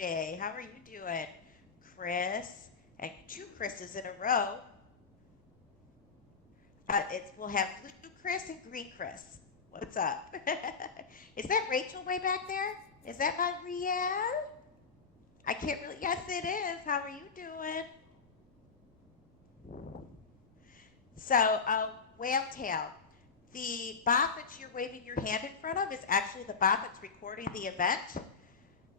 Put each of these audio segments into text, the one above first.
Jay. How are you doing? Chris, and two Chris's in a row. We'll have blue Chris and green Chris. What's up? Is that Rachel way back there? Is that my Riel? I can't really. Yes, it is. How are you doing? So, Whale Tail. The bot that you're waving your hand in front of is actually the bot that's recording the event.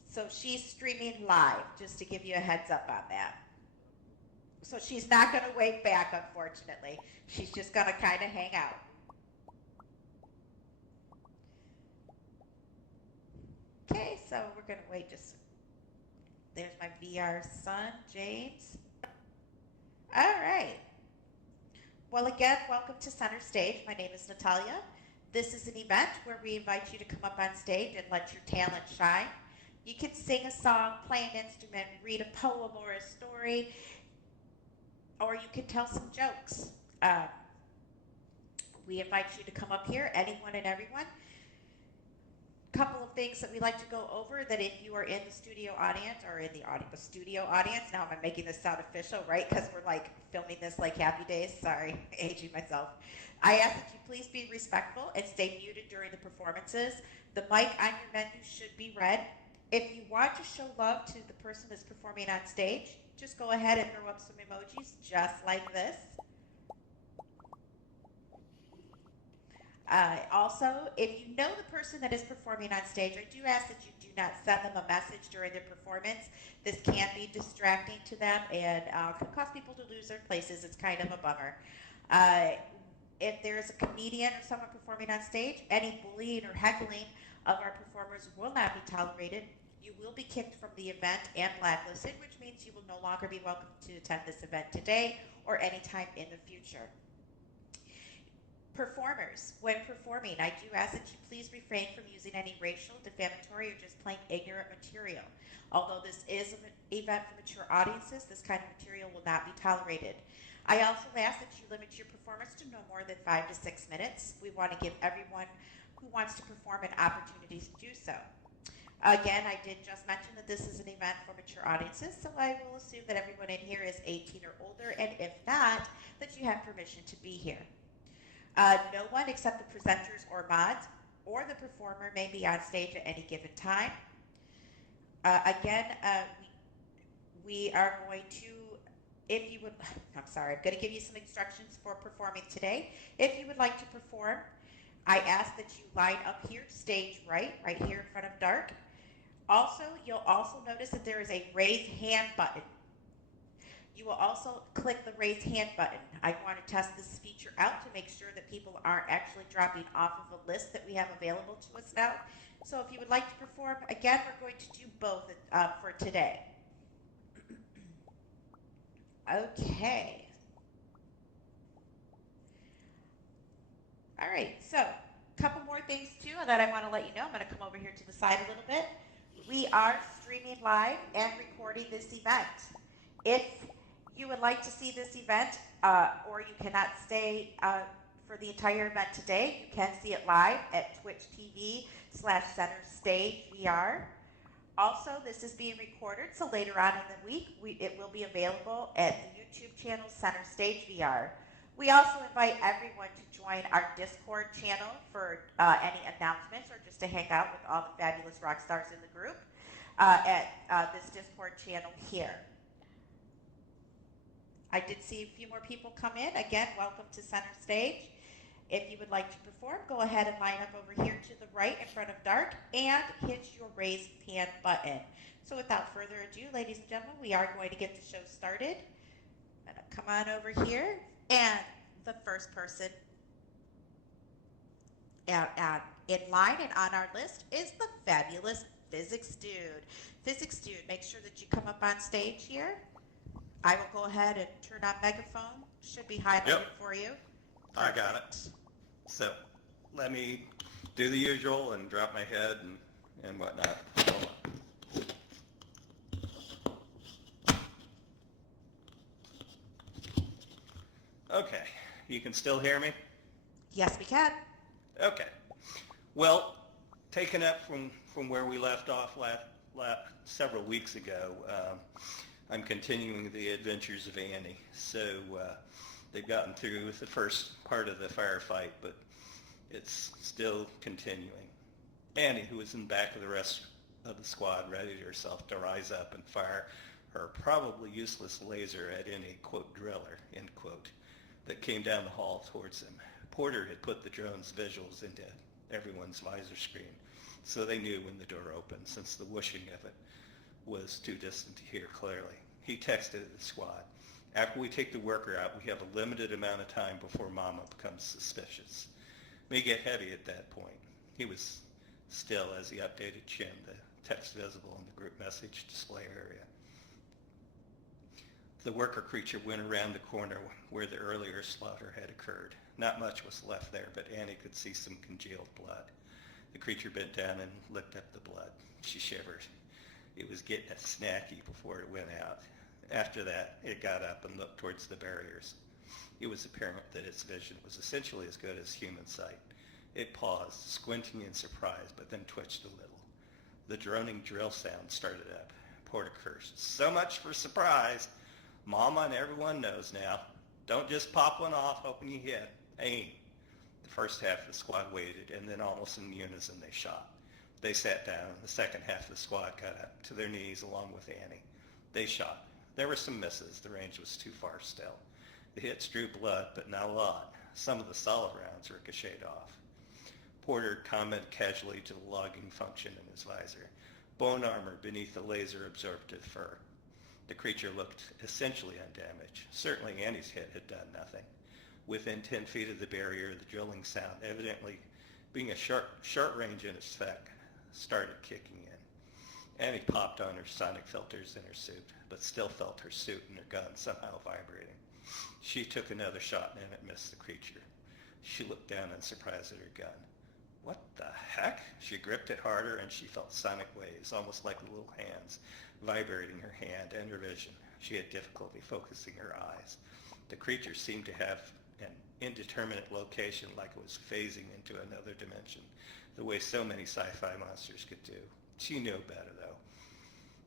So she's streaming live, just to give you a heads up on that. So she's not going to wave back, unfortunately. She's just going to kind of hang out. Okay, so we're going to wait just. There's my VR son, James. All right. Well, again, welcome to Center Stage. My name is Natalia. This is an event where we invite you to come up on stage and let your talent shine. You can sing a song, play an instrument, read a poem or a story, or you can tell some jokes. We invite you to come up here, anyone and everyone. Couple of things that we like to go over, that if you are in the studio audience or in the studio audience, now I'm making this sound official, right? Because we're like filming this like Happy Days. Sorry, aging myself. I ask that you please be respectful and stay muted during the performances. The mic on your menu should be red. If you want to show love to the person that's performing on stage, just go ahead and throw up some emojis just like this. Also, if you know the person that is performing on stage, I do ask that you do not send them a message during their performance. This can be distracting to them and can cause people to lose their places. It's kind of a bummer. If there's a comedian or someone performing on stage, any bullying or heckling of our performers will not be tolerated. You will be kicked from the event and blacklisted, which means you will no longer be welcome to attend this event today or anytime in the future. Performers, when performing, I do ask that you please refrain from using any racial, defamatory, or just plain ignorant material. Although this is an event for mature audiences, this kind of material will not be tolerated. I also ask that you limit your performance to no more than 5 to 6 minutes. We want to give everyone who wants to perform an opportunity to do so. Again, I did just mention that this is an event for mature audiences, so I will assume that everyone in here is 18 or older, and if not, that you have permission to be here. No one except the presenters or mods or the performer may be on stage at any given time. Again, we are going to, if you would, I'm sorry, I'm going to give you some instructions for performing today. If you would like to perform, I ask that you line up here, stage right here in front of Dark. Also, you'll also notice that there is a raise hand button. You will also click the raise hand button. I want to test this feature out to make sure that people aren't actually dropping off of a list that we have available to us now. So if you would like to perform, again, we're going to do both for today. Okay. All right, so a couple more things too that I want to let you know. I'm going to come over here to the side a little bit. We are streaming live and recording this event. If you would like to see this event or you cannot stay for the entire event today, you can see it live at Twitch TV/Center Stage VR. Also, this is being recorded, so later on in the week, it will be available at the YouTube channel Center Stage VR. We also invite everyone to join our Discord channel for any announcements or just to hang out with all the fabulous rock stars in the group at this Discord channel here. I did see a few more people come in. Again, welcome to Center Stage. If you would like to perform, go ahead and line up over here to the right in front of Dark and hit your raise hand button. So without further ado, ladies and gentlemen, we are going to get the show started. I'm going to come on over here, and the first person in line and on our list is the fabulous Physics Dude. Physics Dude, make sure that you come up on stage here. I will go ahead and turn on megaphone. Should be highlighted for you. I got it. So let me do the usual and drop my head and whatnot. Hold on. Okay, you can still hear me? Yes, we can. Okay. Well, taking up from where we left off several weeks ago, I'm continuing the adventures of Annie. So they've gotten through the first part of the firefight, but it's still continuing. Annie, who was in the back of the rest of the squad, readied herself to rise up and fire her probably useless laser at any, quote, driller, end quote, that came down the hall towards them. Porter had put the drone's visuals into everyone's visor screen, so they knew when the door opened, since the whooshing of it was too distant to hear clearly. He texted the squad, "After we take the worker out, we have a limited amount of time before Mama becomes suspicious." May get heavy at that point. He was still, as he updated Chin, the text visible in the group message display area. The worker creature went around the corner where the earlier slaughter had occurred. Not much was left there, but Annie could see some congealed blood. The creature bent down and licked up the blood. She shivered. It was getting snacky before it went out. After that, it got up and looked towards the barriers. It was apparent that its vision was essentially as good as human sight. It paused, squinting in surprise, but then twitched a little. The droning drill sound started up. Porter cursed. "So much for surprise. Mama and everyone knows now. Don't just pop one off hoping you hit. Aim." The first half of the squad waited, and then almost in unison they shot. They sat down, and the second half of the squad got up to their knees along with Annie. They shot. There were some misses. The range was too far still. The hits drew blood, but not a lot. Some of the solid rounds ricocheted off. Porter commented casually to the logging function in his visor. Bone armor beneath the laser absorptive fur. The creature looked essentially undamaged. Certainly Annie's hit had done nothing. Within 10 feet of the barrier, the drilling sound, evidently being a short range in effect, started kicking in. Annie popped on her sonic filters in her suit, but still felt her suit and her gun somehow vibrating. She took another shot and it missed the creature. She looked down in surprise at her gun. What the heck? She gripped it harder and she felt sonic waves, almost like little hands, vibrating her hand and her vision. She had difficulty focusing her eyes. The creature seemed to have an indeterminate location, like it was phasing into another dimension, the way so many sci-fi monsters could do. She knew better, though.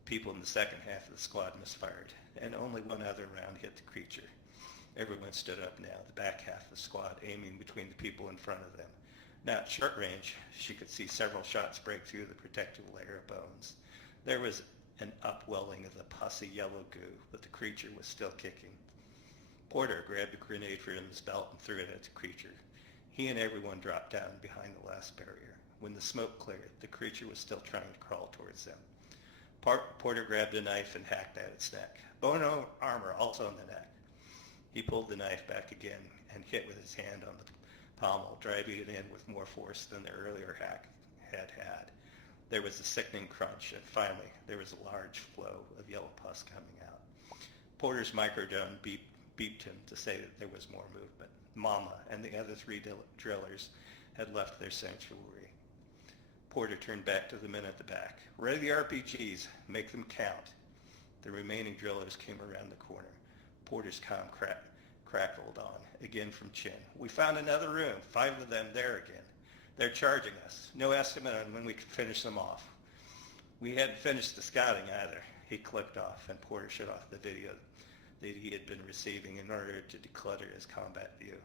People in the second half of the squad misfired, and only one other round hit the creature. Everyone stood up now, the back half of the squad aiming between the people in front of them. Now at short range, she could see several shots break through the protective layer of bones. There was an upwelling of the pussy yellow goo, but the creature was still kicking. Porter grabbed a grenade from his belt and threw it at the creature. He and everyone dropped down behind the last barrier. When the smoke cleared, the creature was still trying to crawl towards them. Porter grabbed a knife and hacked at its neck. Bone armor also in the neck. He pulled the knife back again and hit with his hand on the pommel, driving it in with more force than the earlier hack had had. There was a sickening crunch, and finally there was a large flow of yellow pus coming out. Porter's microdrone beeped him to say that there was more movement. Mama and the other 3 drillers had left their sanctuary. Porter turned back to the men at the back. "Ready the RPGs. Make them count." The remaining drillers came around the corner. Porter's comm crackled on, again from Chin. "We found another room. 5 of them there again. They're charging us. No estimate on when we can finish them off." We hadn't finished the scouting either. He clicked off, and Porter shut off the video that he had been receiving in order to declutter his combat view.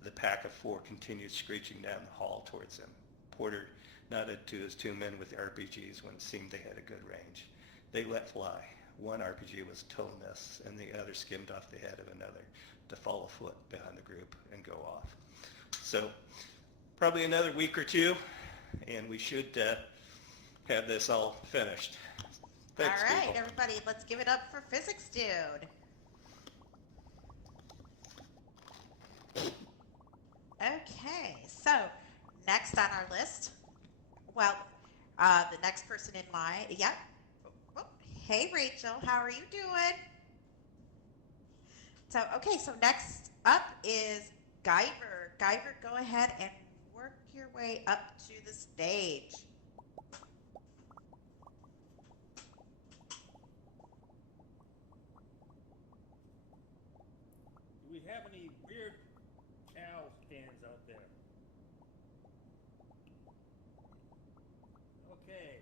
The pack of 4 continued screeching down the hall towards him. Porter nodded to his 2 men with the RPGs when it seemed they had a good range. They let fly. One RPG was a total miss, and the other skimmed off the head of another to fall a foot behind the group and go off. So probably another week or 2, and we should have this all finished. Thanks, All right, people. everybody, let's give it up for Physics Dude. Okay, so next on our list, well, the next person in line, yep. Oh, hey, Rachel, how are you doing? So next up is Guyver. Guyver, go ahead and work your way up to the stage. Do we have any weird cow stands out there? Okay.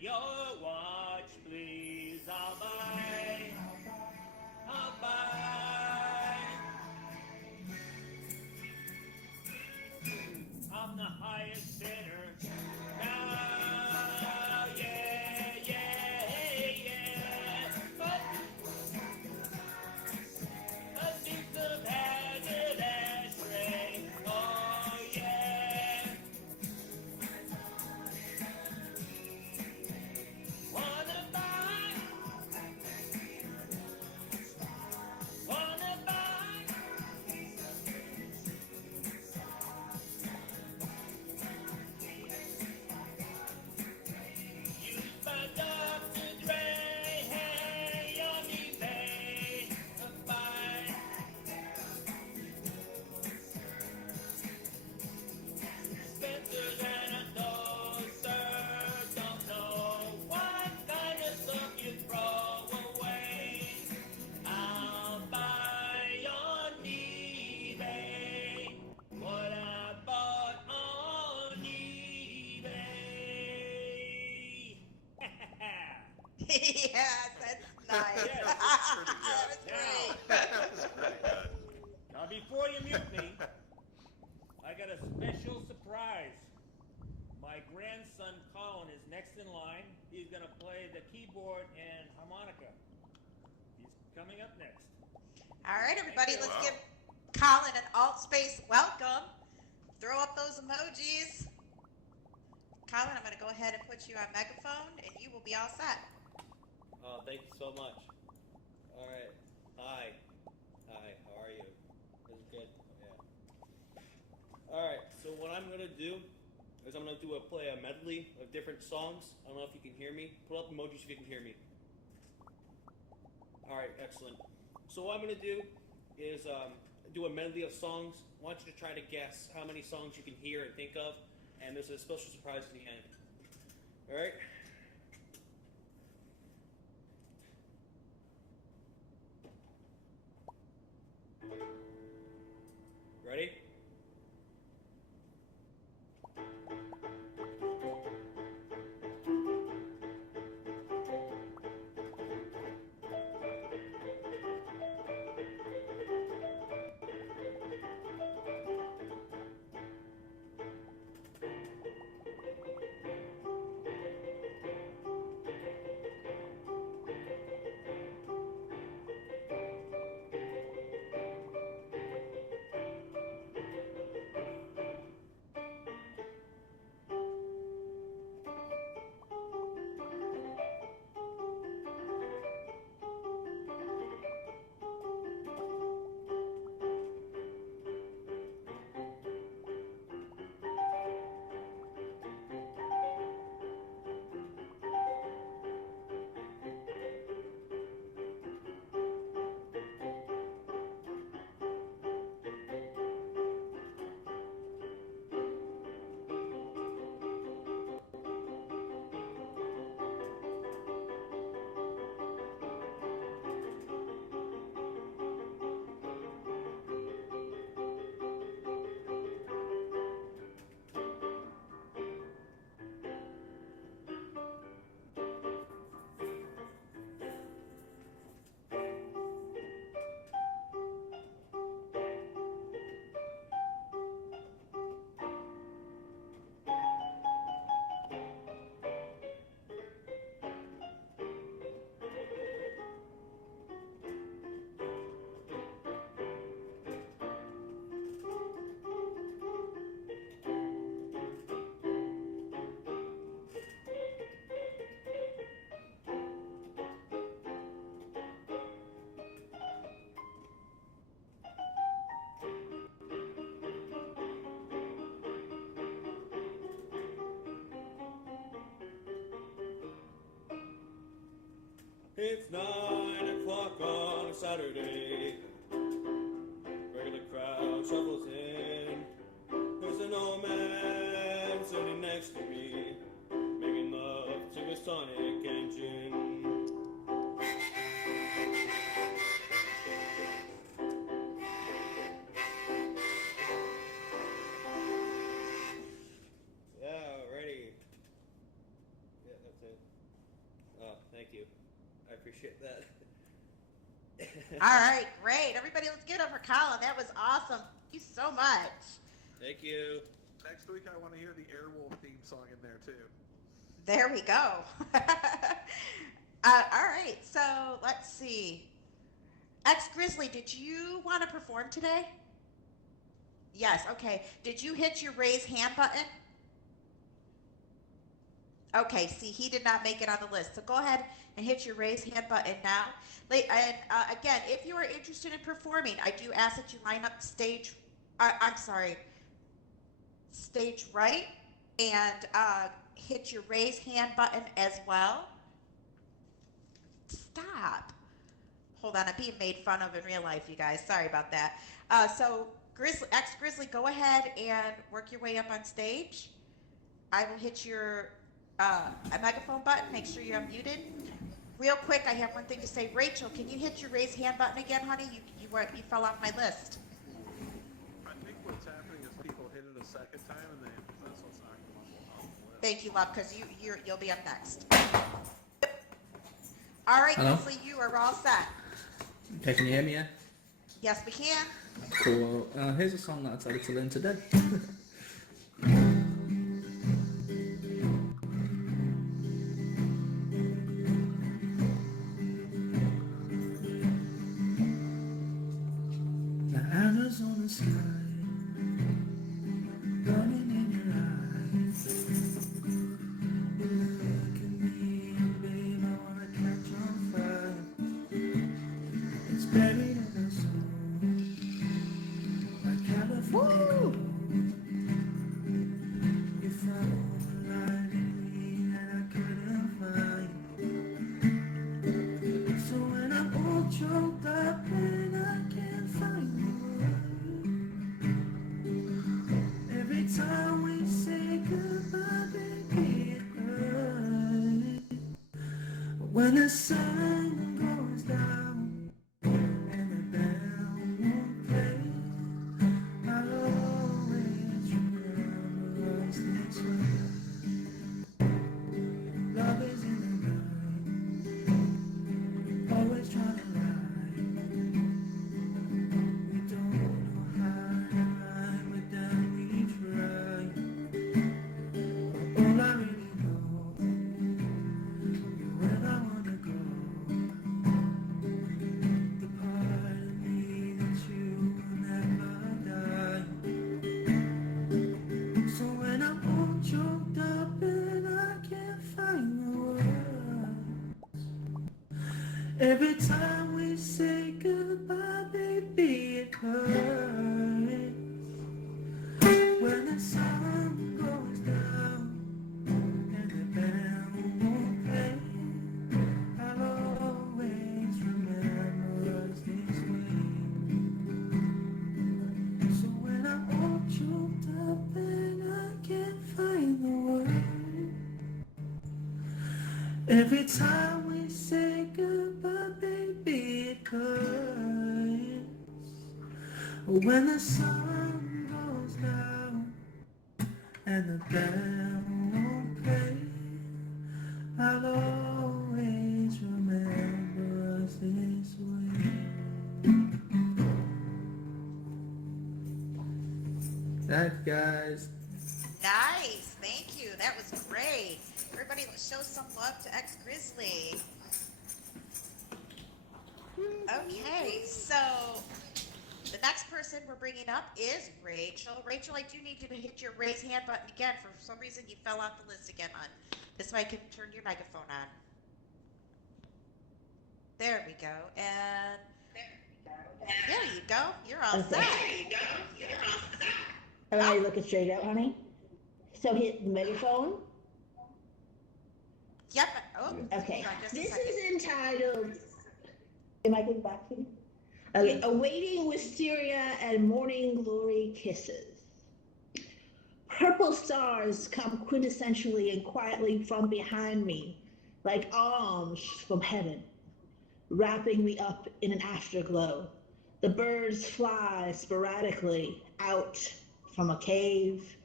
your watch, please. I'll buy. I'll buy. I'm the highest bidder. Now, yeah, yeah, yeah. But a piece of hazard ashtray. Oh, yeah. Wanna buy? Wanna buy? Used by Dr. Dre. Hey, on eBay. Buy. Spencer's and a toaster. Don't know what kind of stuff you throw away. I'll buy on eBay what I bought on eBay. Yes, that's nice. Yes, that's pretty good. That was great. That was pretty good. Now, before you mute me, I got a special surprise. My grandson Colin is next in line. He's going to play the keyboard and harmonica. He's coming up next. All right, everybody, let's Wow. give Colin an alt space welcome. Throw up those emojis. Colin, I'm going to go ahead and put you on megaphone, and you will be all set. Oh, thank you so much. All right. Hi. Hi. How are you? This is good. Yeah. All right. So what I'm gonna do is I'm gonna play a medley of different songs. I don't know if you can hear me. Put up emojis if you can hear me. All right. Excellent. So what I'm gonna do is do a medley of songs. I want you to try to guess how many songs you can hear and think of, and there's a special surprise in the end. All right. Ready? It's 9 o'clock on a Saturday. Regular crowd shuffles in. There's an old man sitting next to me, making love to a Sonic engine. Yeah, ready. Yeah, that's it. appreciate that. All right, great. Everybody, let's give it up for Colin. That was awesome. Thank you so much. Thank you. Next week, I want to hear the Airwolf theme song in there too. There we go. All right, so let's see. Ex Grizzly, did you want to perform today? Yes, okay. Did you hit your raise hand button? Okay, see, he did not make it on the list. So go ahead and hit your raise hand button now. And again, if you are interested in performing, I do ask that you line up stage, stage right, and hit your raise hand button as well. Stop. Hold on, I'm being made fun of in real life, you guys. Sorry about that. So, Ex Grizzly, go ahead and work your way up on stage. I will hit your microphone button. Make sure you're unmuted. Real quick, I have one thing to say. Rachel, can you hit your raise hand button again, honey? You fell off my list. I think what's happening is people hit it a second time and that's what's knocking them off the list. Thank you, love, because you'll be up next. All right, Hello? Grizzly, you are all set. Okay, can you hear me? Yeah. Yes, we can. Cool. Here's a song that I decided to learn today. The Arizona sky, burning in your eyes. You look at me, and babe, I wanna catch on fire. It's buried in our soul, like California. You found the light in me that I couldn't find. So when I'm all choked up and I can't find the word, every time we say goodbye, baby, it hurts. When the sun goes down and the bell won't play, I'll always remember us this way. Love is in the night, always trying to lie. We don't know how to rhyme, but then we try. All I really know, where I wanna go, the part of me that you will never die. So when I'm all choked up and I can't find the words, every time we say goodbye, baby, it hurts. When the sun goes down and the bell won't play, I'll always remember us this way. So when I'm all choked up and I can't find the word, every time we say goodbye, baby, it hurts. When the sun goes down and the bell won't play, I'll always remember us this way. Thanks, guys. Nice, thank you. That was great. Everybody, let's show some love to Ex Grizzly. Okay, so the next person we're bringing up is Rachel. Rachel, I do need you to hit your raise hand button again. For some reason, you fell off the list again, hon. This way I can turn your microphone on. There we go. And there you go. You're all set. All right, looking straight out, honey. So hit the megaphone. Yep. Oh, Okay. hold on just a This second. is entitled. Am I getting back to you? Okay. Awaiting Wisteria and Morning Glory Kisses. Purple stars come quintessentially and quietly from behind me, like arms from heaven, wrapping me up in an afterglow. The birds fly sporadically out from a cave.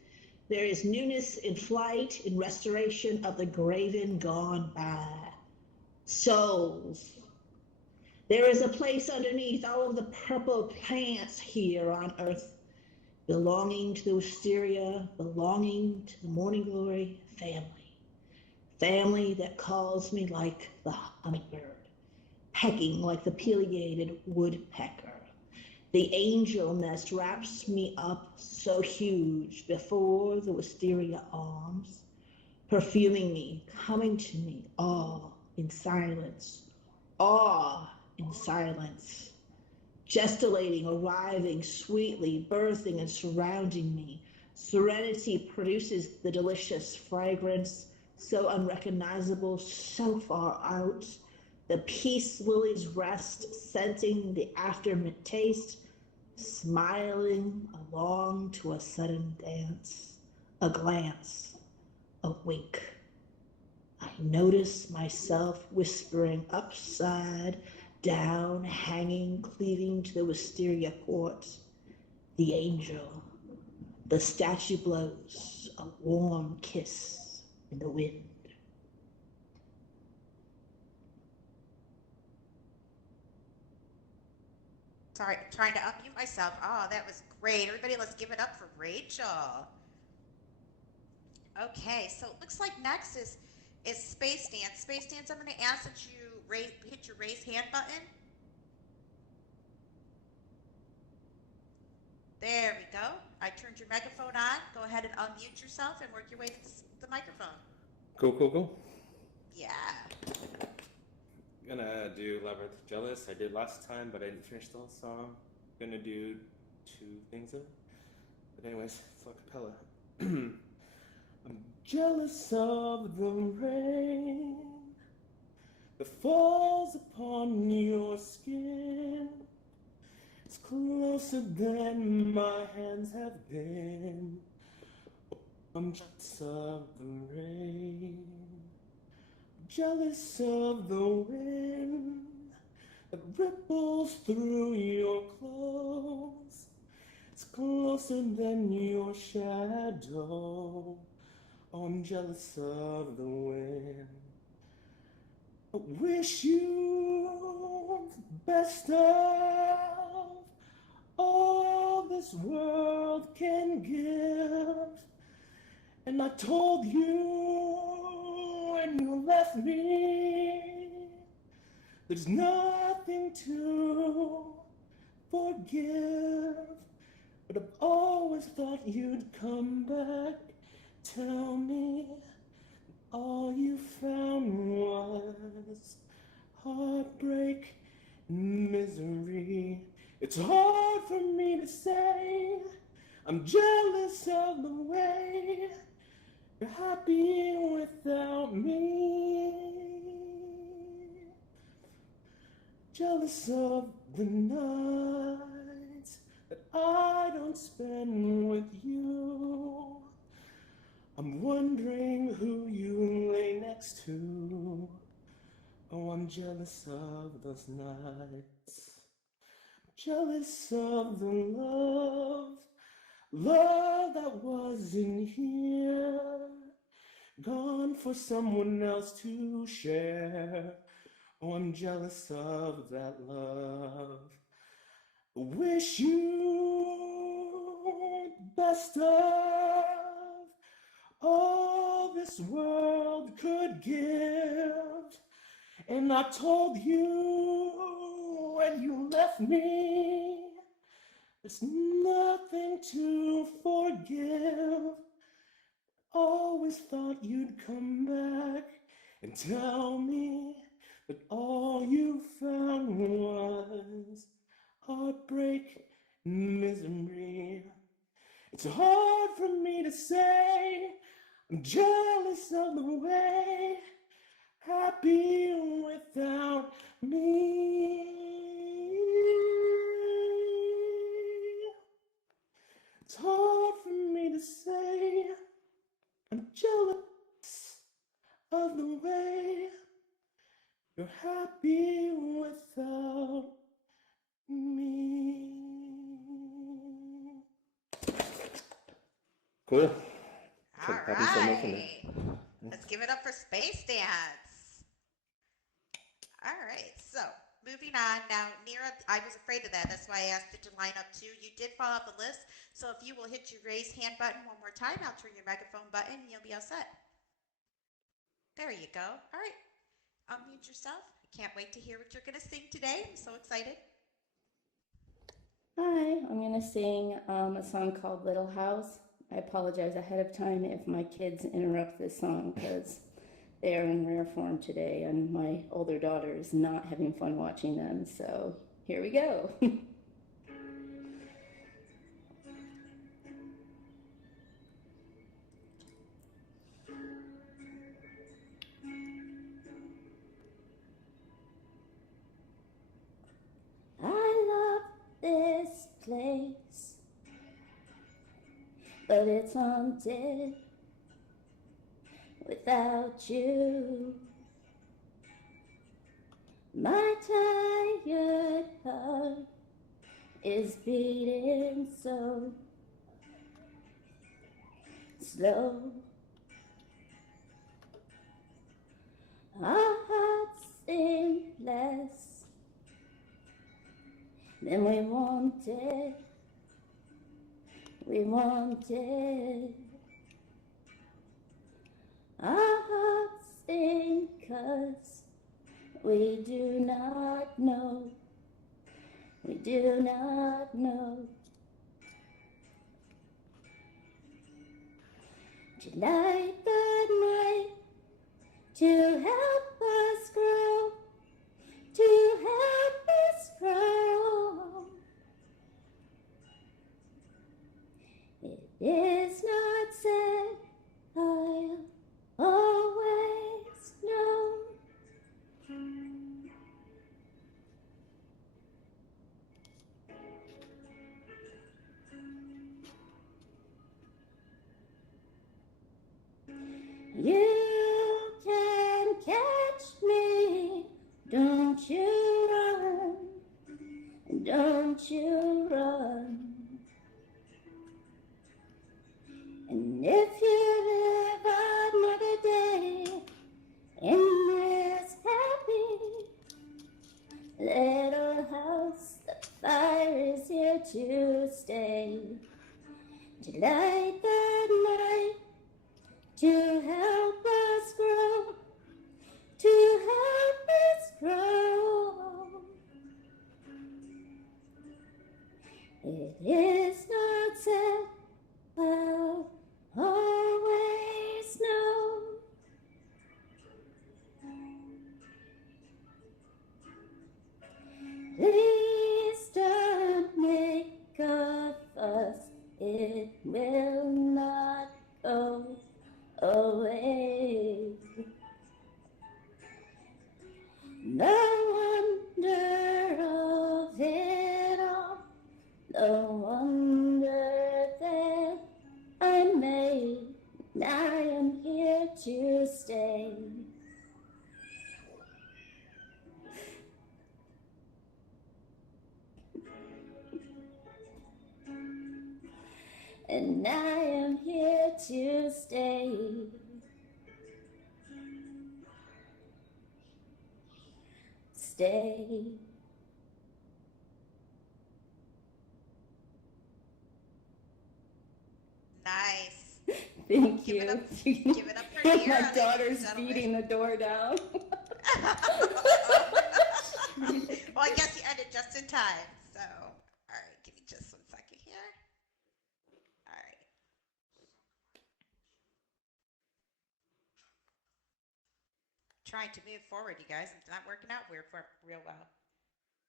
There is newness in flight, in restoration of the graven gone by. souls. There is a place underneath all of the purple plants here on earth, belonging to the wisteria, belonging to the morning glory family. Family that calls me like the hummingbird, pecking like the pileated woodpecker. The angel nest wraps me up so huge before the wisteria arms, perfuming me, coming to me, all in silence, awe in silence, gestating, arriving sweetly, birthing and surrounding me. Serenity produces the delicious fragrance, so unrecognizable, so far out. The peace lilies rest, scenting the aftertaste, smiling along to a sudden dance, a glance, a wink. I notice myself whispering upside down, hanging, cleaving to the wisteria port. The angel, the statue blows a warm kiss in the wind. Sorry, I'm trying to unmute myself. Oh, that was great. Everybody, let's give it up for Rachel. Okay, so it looks like next is Space Dance. Space Dance, I'm going to ask that you hit your raise hand button. There we go. I turned your megaphone on. Go ahead and unmute yourself and work your way to the microphone. Cool. Yeah. Gonna do Labyrinth Jealous. I did last time, but I didn't finish the whole song. Gonna do 2 things of it. But anyways, it's a cappella. I'm jealous of the rain that falls upon your skin. It's closer than my hands have been. I'm jealous of the rain. Jealous of the wind that ripples through your clothes. It's closer than your shadow. Oh, I'm jealous of the wind. I wish you the best of all this world can give. And I told you when you left me, there's nothing to forgive. But I've always thought you'd come back. Tell me all you found was heartbreak and misery. It's hard for me to say I'm jealous of the way you're happy without me. Jealous of the nights that I don't spend with you. I'm wondering who you lay next to. Oh, I'm jealous of those nights. Jealous of the love that wasn't here, gone for someone else to share. Oh, I'm jealous of that love. Wish you the best of all this world could give. And I told you when you left me, there's nothing to forgive. Always thought you'd come back and tell me that all you found was heartbreak and misery. It's hard for me to say I'm jealous of the way happy without me. It's hard for me to say I'm jealous of the way you're happy without me. Cool. All Happy so much in right. Let's give it up for Space Dance. All right, so moving on now, Nira. I was afraid of that. That's why I asked you to line up too. You did fall off the list, so if you will hit your raise hand button one more time, I'll turn your microphone button, and you'll be all set. There you go. All right, unmute yourself. I can't wait to hear what you're going to sing today. I'm so excited. Hi, I'm going to sing a song called Little House. I apologize ahead of time if my kids interrupt this song because they are in rare form today and my older daughter is not having fun watching them. So here we go. I love this place, but it's haunted without you. My tired heart is beating so slow. Our hearts sing less than we wanted. We wanted. Our hearts sing 'cause we do not know. We do not know. To light the night, to help us grow, to help us grow. It is not said, I'll always know. You can catch me, don't you run, don't you run. And if you live another day in this happy little house, the fire is here to stay, to light the night, to help us grow, to help us grow. It is not said, I'll always know. Please don't make a fuss, it will not go away. The wonder of it all, the wonder that I made, I am here to stay. And I am here to stay. Stay. Nice. Thank Give you. it up. Give it up for Nira, My ladies daughter's and gentlemen. beating the door down. Well, I guess you ended just in time. So, all right, give me just 1 second here. All right. Trying to move forward, you guys. It's not working out real well.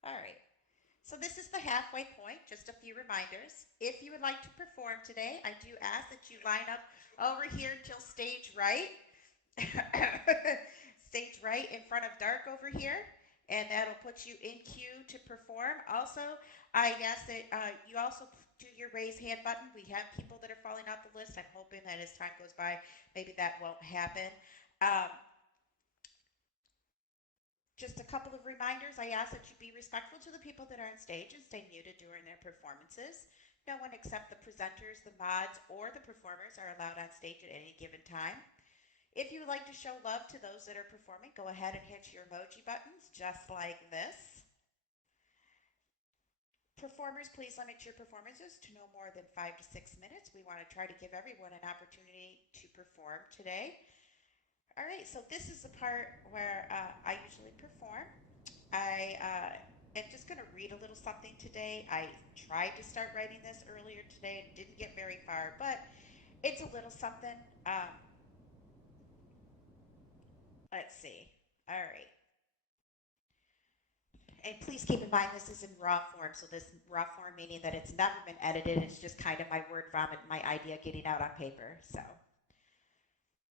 All right. So this is the halfway point. Just a few reminders. If you would like to perform today, I do ask that you line up over here till stage right. Stage right in front of Dark over here, and that'll put you in queue to perform. Also, I ask that you also do your raise hand button. We have people that are falling off the list. I'm hoping that as time goes by, maybe that won't happen. Just a couple of reminders. I ask that you be respectful to the people that are on stage and stay muted during their performances. No one except the presenters, the mods, or the performers are allowed on stage at any given time. If you would like to show love to those that are performing, go ahead and hit your emoji buttons just like this. Performers, please limit your performances to no more than 5 to 6 minutes. We want to try to give everyone an opportunity to perform today. All right, so this is the part where I usually perform. I am just going to read a little something today. I tried to start writing this earlier today and didn't get very far, but it's a little something. Let's see. All right. And please keep in mind this is in raw form. So this raw form meaning that it's never been edited. It's just kind of my word vomit, my idea getting out on paper. So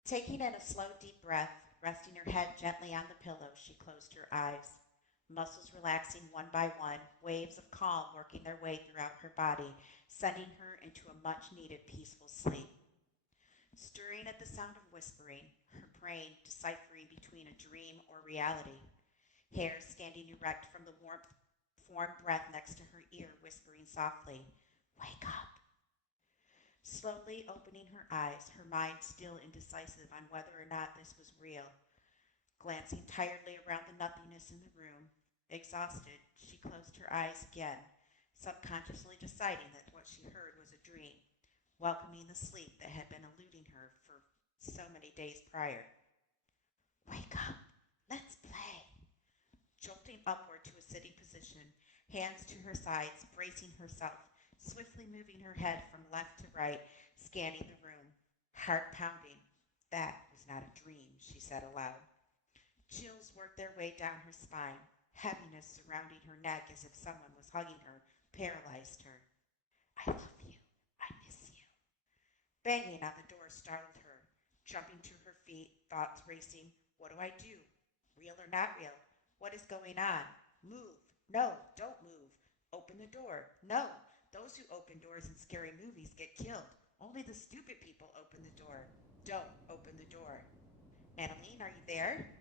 taking in a slow, deep breath, resting her head gently on the pillow, she closed her eyes. Muscles relaxing one by one, waves of calm working their way throughout her body, sending her into a much-needed peaceful sleep. Stirring at the sound of whispering, her brain deciphering between a dream or reality. Hair standing erect from the warm breath next to her ear, whispering softly, "Wake up." Slowly opening her eyes, her mind still indecisive on whether or not this was real. Glancing tiredly around the nothingness in the room, exhausted, she closed her eyes again, subconsciously deciding that what she heard was a dream, welcoming the sleep that had been eluding her for so many days prior. "Wake up, let's play." Jolting upward to a sitting position, hands to her sides, bracing herself, swiftly moving her head from left to right, scanning the room, heart pounding. That was not a dream, she said aloud. Chills worked their way down her spine. Heaviness surrounding her neck as if someone was hugging her, paralyzed her. "I love you. I miss you." Banging on the door startled her. Jumping to her feet, thoughts racing. What do I do? Real or not real? What is going on? Move. No, don't move. Open the door. No, those who open doors in scary movies get killed. Only the stupid people open the door. Don't open the door. "Natalie, are you there?"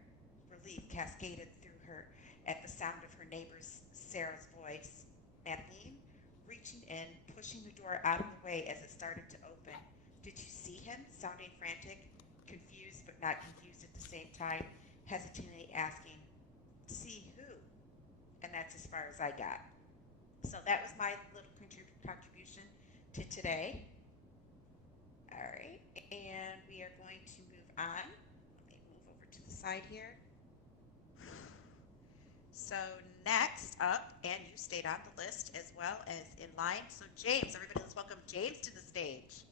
Relief cascaded through her at the sound of her neighbor's Sarah's voice. Natalie, reaching in, pushing the door out of the way as it started to open. "Did you see him?" Sounding frantic, confused but not confused at the same time, hesitantly asking, "See who?" And that's as far as I got. So that was my little contribution to today. All right, and we are going to move on. Let me move over to the side here. So next up, and you stayed on the list as well as in line. So James, everybody, let's welcome James to the stage.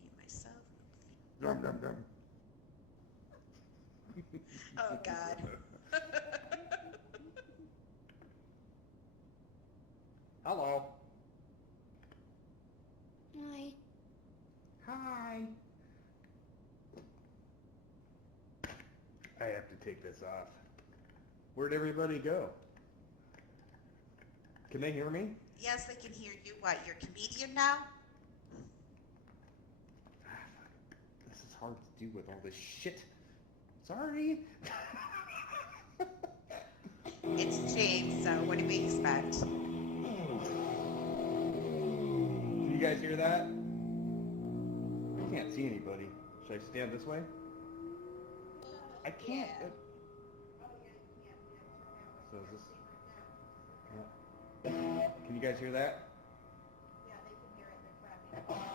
Mute myself. Dum dum dum. Oh God. Hello. Hi. Hi. I have to take this off. Where'd everybody go? Can they hear me? Yes, they can hear you. What? You're a comedian now? This is hard to do with all this shit. Sorry. It's James. So what do we expect? Can you guys hear that? I can't see anybody. Should I stand this way? I can't. So is this? Can you guys hear that? Yeah, they can hear it. They're clapping.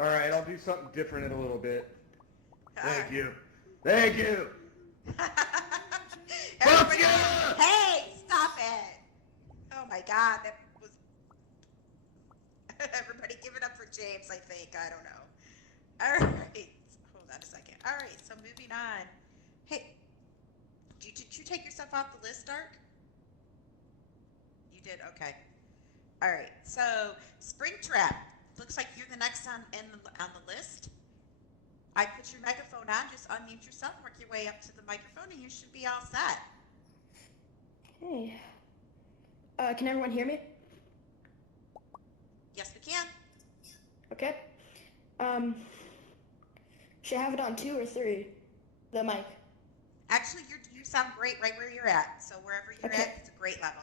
All right, I'll do something different in a little bit. Thank you. Everybody, you! hey, stop it. Oh my God, that was, everybody give it up for James, I think, I don't know. All right, hold on a second. All right, so moving on. Hey, did you take yourself off the list, Dark? You did, okay. All right, so Springtrap, looks like you're the next on the list. I put your megaphone on, just unmute yourself, work your way up to the microphone, and you should be all set. Hey. Can everyone hear me? Yes, we can. Okay. Should I have it on 2 or 3? The mic. Actually, you sound great right where you're at. So wherever you're Okay. at, it's a great level.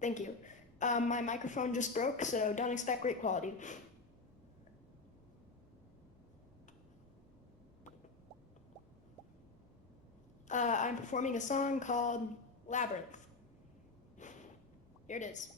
Thank you. My microphone just broke, so don't expect great quality. I'm performing a song called Labyrinth. Here it is.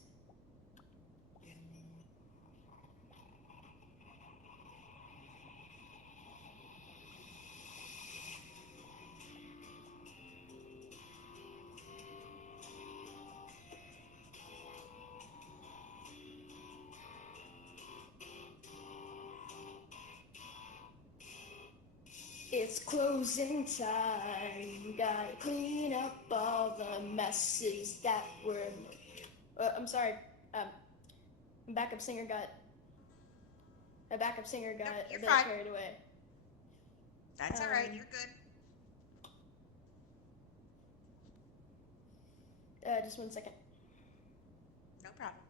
It's closing time, gotta clean up all the messes that were I'm sorry, my backup singer got Nope, a you're bit fine. carried away. That's all right. You're good. Just 1 second. No problem.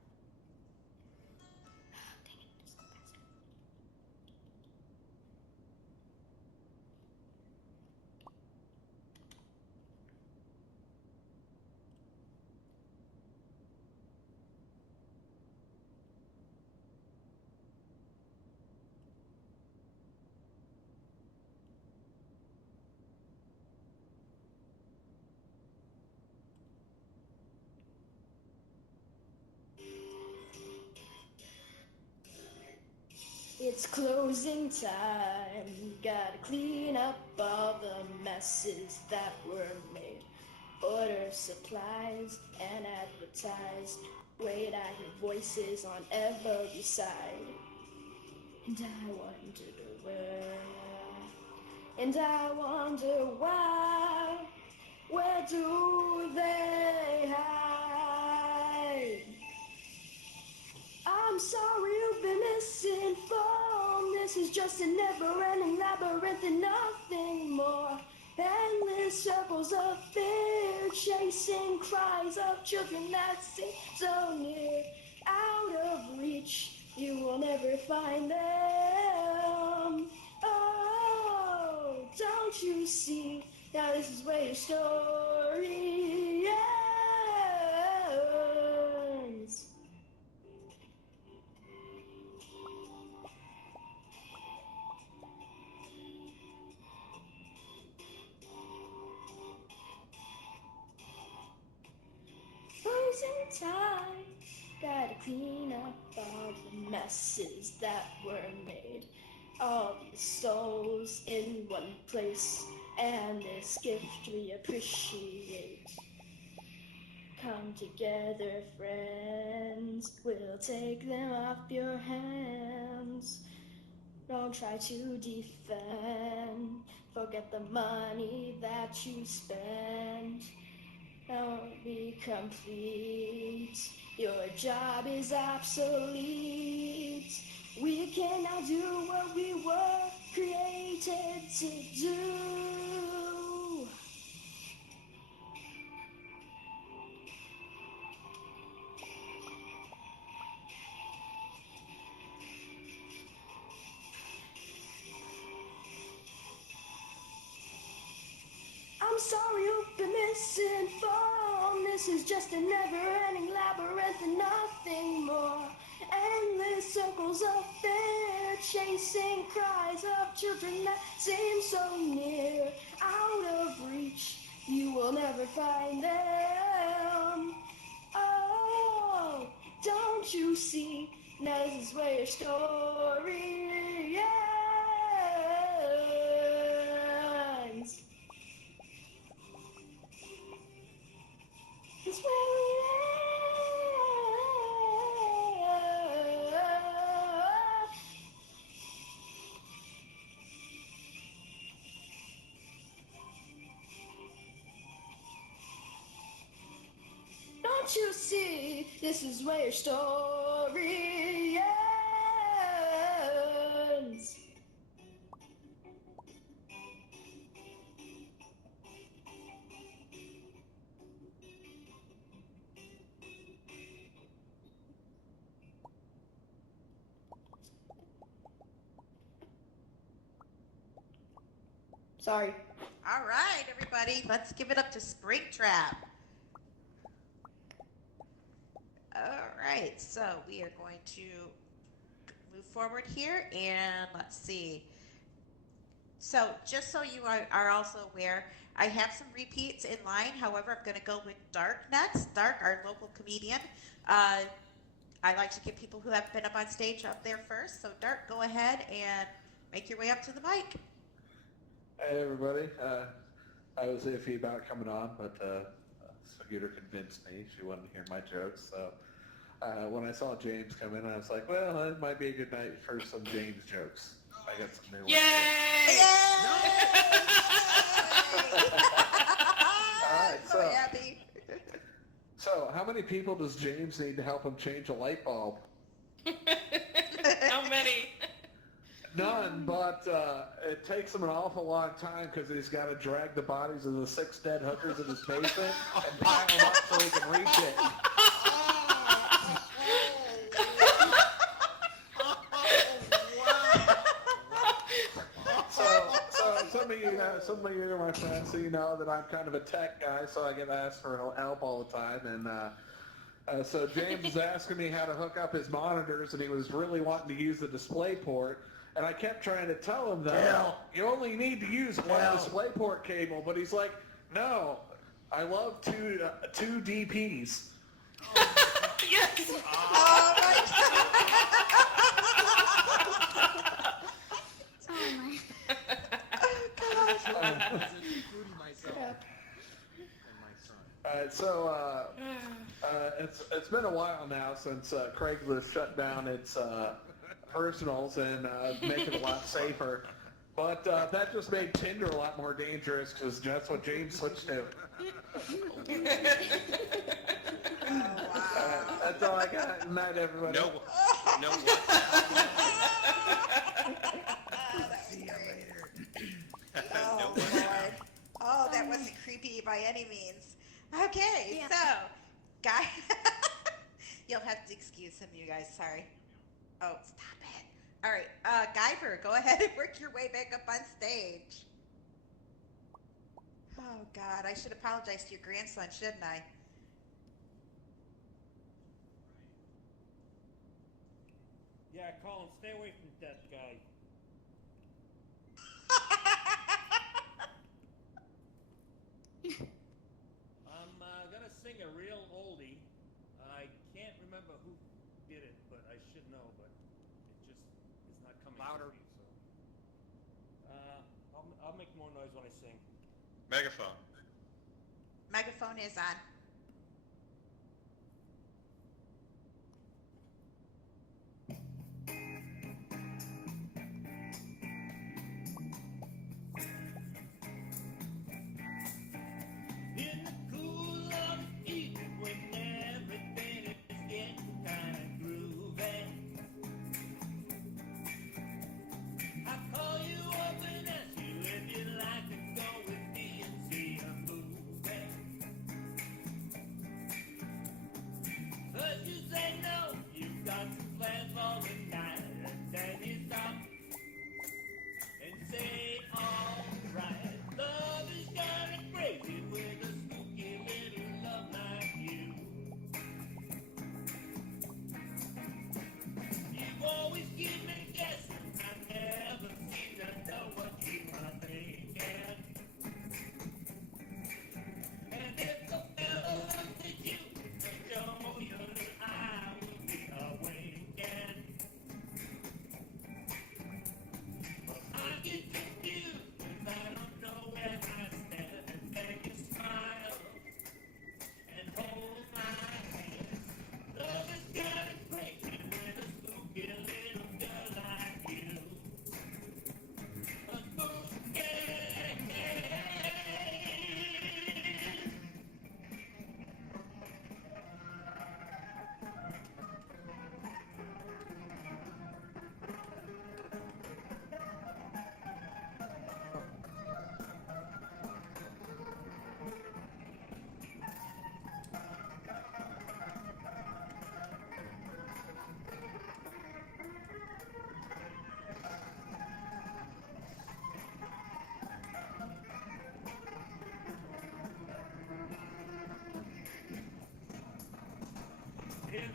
It's closing time, gotta clean up all the messes that were made. Order supplies and advertise. Wait, I hear voices on every side. And I wonder why, where do they hide? I'm sorry you've been misinformed. This is just a never-ending labyrinth and nothing more. Endless circles of fear, chasing cries of children that seem so near. Out of reach, you will never find them. Oh, don't you see? Now this is where your story ends. Losing time, gotta clean up all the messes that were made. All these souls in one place, and this gift we appreciate. Come together, friends, we'll take them off your hands. Don't try to defend, forget the money that you spend. Don't be complete, your job is obsolete. We can now do what we were created to do. I'm sorry you've been misinformed. This is just a never-ending labyrinth and nothing more. Endless circles of fear, chasing cries of children that seem so near. Out of reach, you will never find them. Oh, don't you see? Now this is where your story Can't you see this is where your story ends? Sorry. All right, everybody, let's give it up to Springtrap. All right, so we are going to move forward here, and let's see. So just so you are also aware, I have some repeats in line. However, I'm going to go with Dark next. Dark, our local comedian. I like to get people who have been up on stage up there first. So Dark, go ahead and make your way up to the mic. Hey everybody, I was iffy about coming on, but Scooter convinced me. She wanted to hear my jokes, so when I saw James come in, I was like, well, it might be a good night for some James jokes. I got some new ones. Yay! All right, so happy. So, how many people does James need to help him change a light bulb? How many? None, but it takes him an awful long time because he's got to drag the bodies of the 6 dead hookers in his basement and pile them up so he can reach it. So some of you are my friends, so you know that I'm kind of a tech guy, so I get asked for help all the time, and so James was asking me how to hook up his monitors, and he was really wanting to use the display port. And I kept trying to tell him that you only need to use one DisplayPort cable, but he's like, no, I love two DPs. Yes! Oh my God! Including myself and my son. So it's been a while now since Craigslist shut down its personals and make it a lot safer. But that just made Tinder a lot more dangerous because that's what James switched to. That's all I got. Good night, everybody. No. See you later. Oh, Lord. Oh, that wasn't creepy by any means. Okay, so, guy, you'll have to excuse him, you guys. Sorry. Oh, stop it. All right, Guyver, go ahead and work your way back up on stage. Oh, God, I should apologize to your grandson, shouldn't I? Yeah, Colin, stay away from that guy. I'm gonna sing a real oldie. I can't remember who did it, but I should know, but it just is not coming Louder. to me, so. I'll make more noise when I sing. Megaphone. Megaphone is on. In the cool of the evening when everything is getting kind of groovy, I call you up and ask you if you'd like to go with me and see a movie.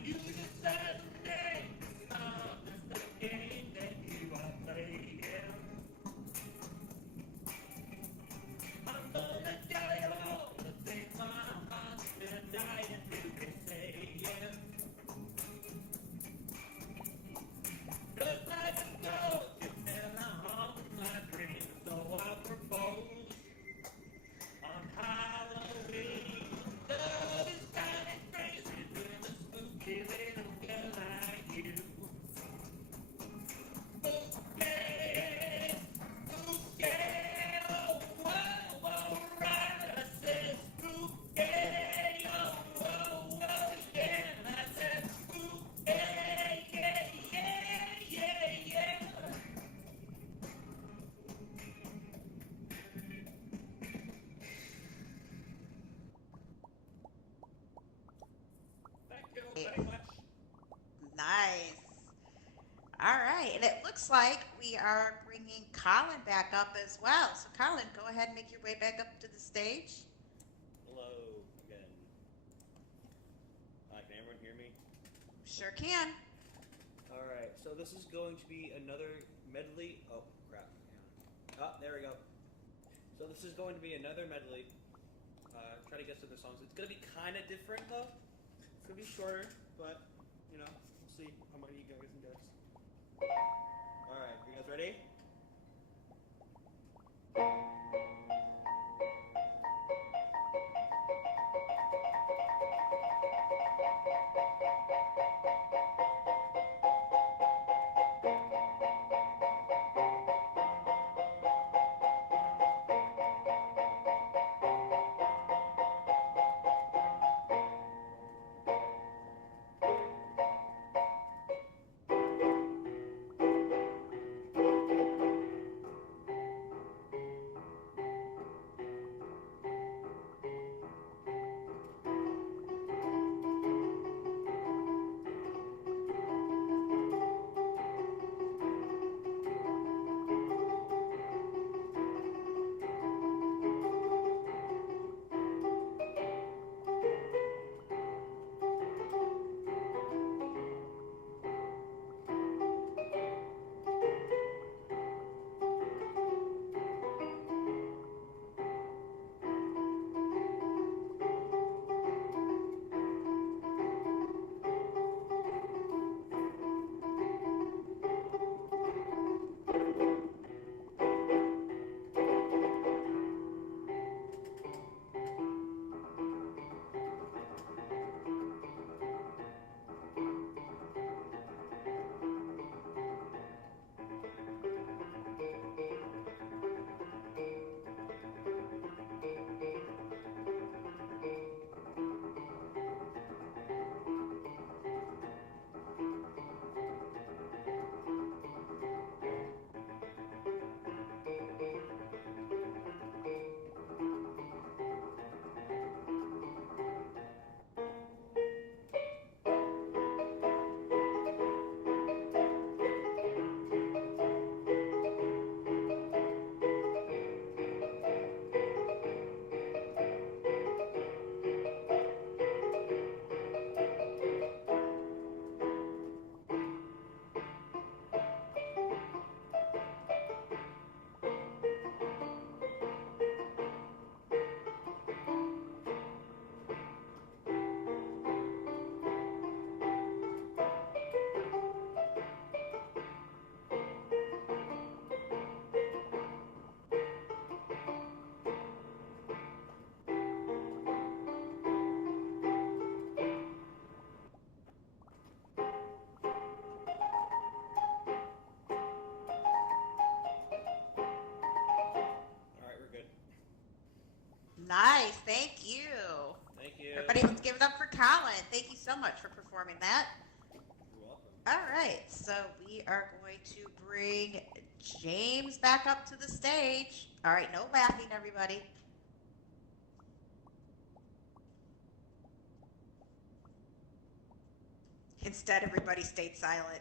You decide the name of the game that you are playing. I'm gonna tell you all the things my heart's been dying to be saying. 'Cause like a ghost, you've been haunting my dreams, so I propose on Halloween. Love is kinda crazy with a spooky little girl like you. Okay, okay, oh, whoa, alright, I said spooky, oh, whoa, whoa, yeah, I said spooky, yeah, yeah, yeah, yeah. Thank you very much. Nice. All right, and it looks like we are bringing Colin back up as well. So Colin, go ahead and make your way back up to the stage. Hello again. Hi, can everyone hear me? Sure can. Alright, so this is going to be another medley. Oh, crap. Hang on. Oh, there we go. So this is going to be another medley. Try to guess some of the songs. It's going to be kind of different, though. It's going to be shorter, but, you know, we'll see how many you guys can guess. Alright, you guys ready? Alright, we're good. Nice, thank you. Thank you. Everybody, let's give it up for Colin. Thank you so much for performing that. You're welcome. All right, so we are going to bring James back up to the stage. All right, no laughing, everybody. Instead, everybody stayed silent.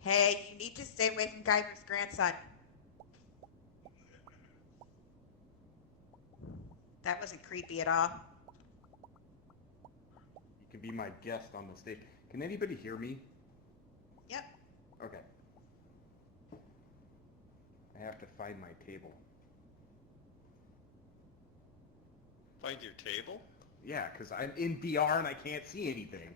Hey, you need to stay away from Guyver's grandson. That wasn't creepy at all. can be my guest on the stage. Can anybody hear me? Yep. Okay. I have to find my table. Find your table? Yeah, because I'm in VR and I can't see anything.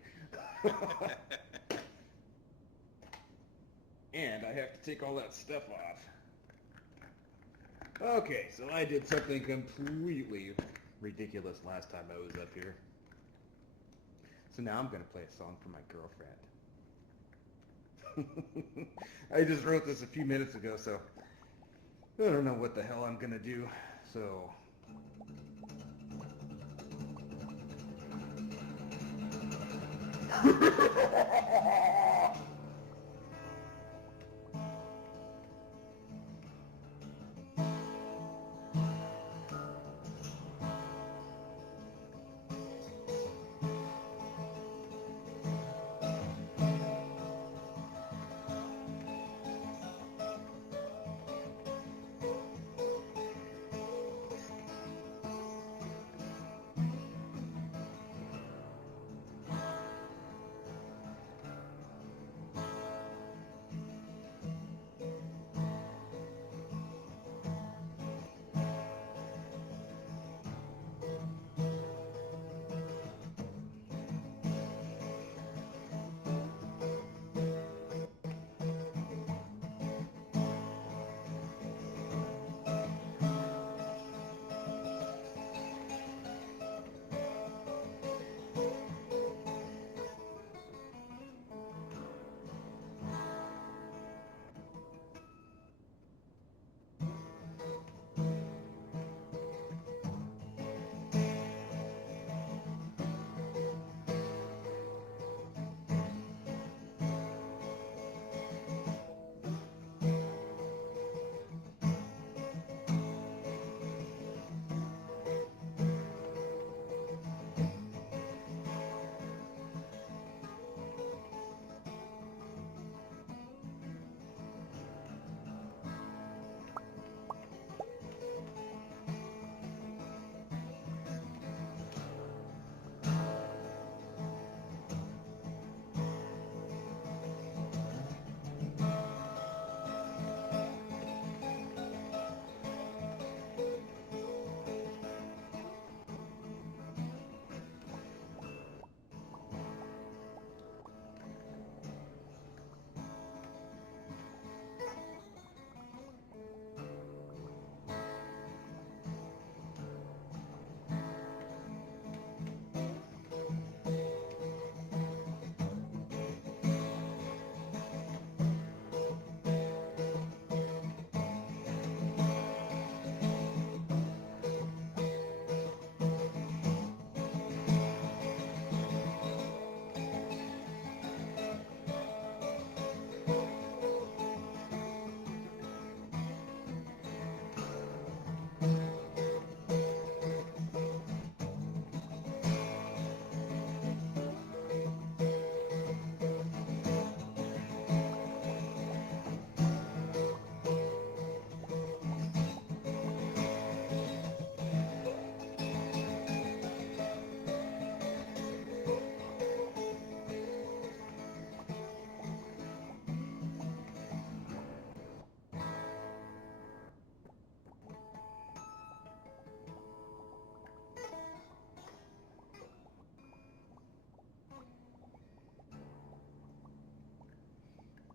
And I have to take all that stuff off. Okay, so I did something completely ridiculous last time I was up here. So now I'm going to play a song for my girlfriend. I just wrote this a few minutes ago, so I don't know what the hell I'm going to do. So...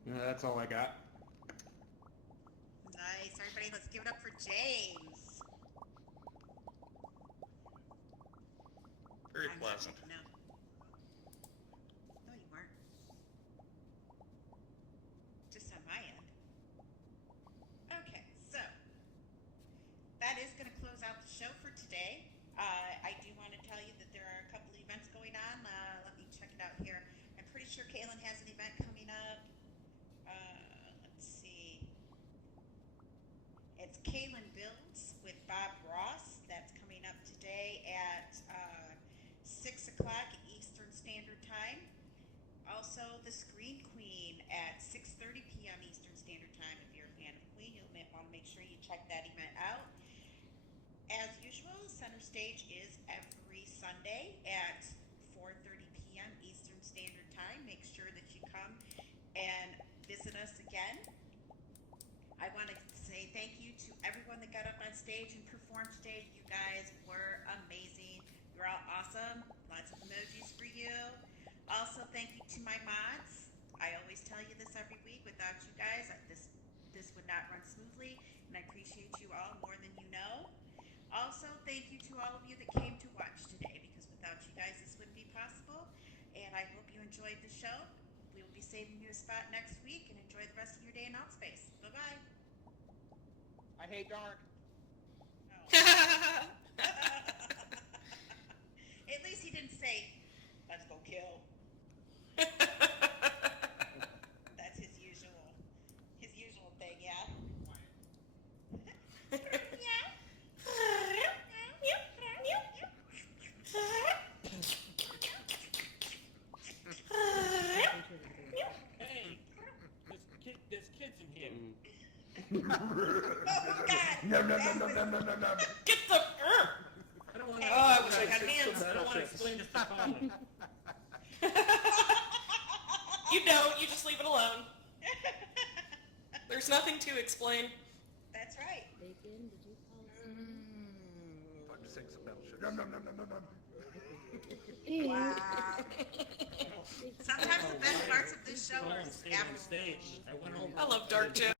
That's all I got. Nice. Everybody, let's give it up for James. Very I'm pleasant. No. No, you weren't. Just on my end. Okay, so that is going to close out the show for today. I do want to tell you that there are a couple events going on. Let me check it out here. I'm pretty sure Kaylin has an event coming up. Let's see. It's Kaylin Builds with Bob Ross. That's coming up today at 6 o'clock Eastern Standard Time. Also, the Screen Queen at 6:30 p.m. Eastern Standard Time. If you're a fan of Queen, you'll want to make sure you check that event out. As usual, Center Stage is every Sunday at 4:30 p.m. time, make sure that you come and visit us again. I want to say thank you to everyone that got up on stage and performed today. You guys were amazing. You're all awesome. Lots of emojis for you. Also, thank you to my mods. I always tell you this every week. Without you guys, this would not run smoothly, and I appreciate you all more than you know. Also, thank you to all of you that came to watch today, because without you guys, this wouldn't be possible. And I hope you enjoyed the show. We will be saving you a spot next week, and enjoy the rest of your day in Outspace. Bye-bye. I hate dark. At least he didn't say, let's go kill. That's his usual thing, yeah? Hey, there's kids in here. Oh, God. No. Get the. I don't want Oh, I wish I had hands. I don't want to explain this to Colin. You don't. You just leave it alone. There's nothing to explain. That's right. Bacon, did you call us? 5 to 6 of metal shit. Wow. Sometimes the best parts of this show are Colin stayed on after. stage. I went over. I love dark jokes.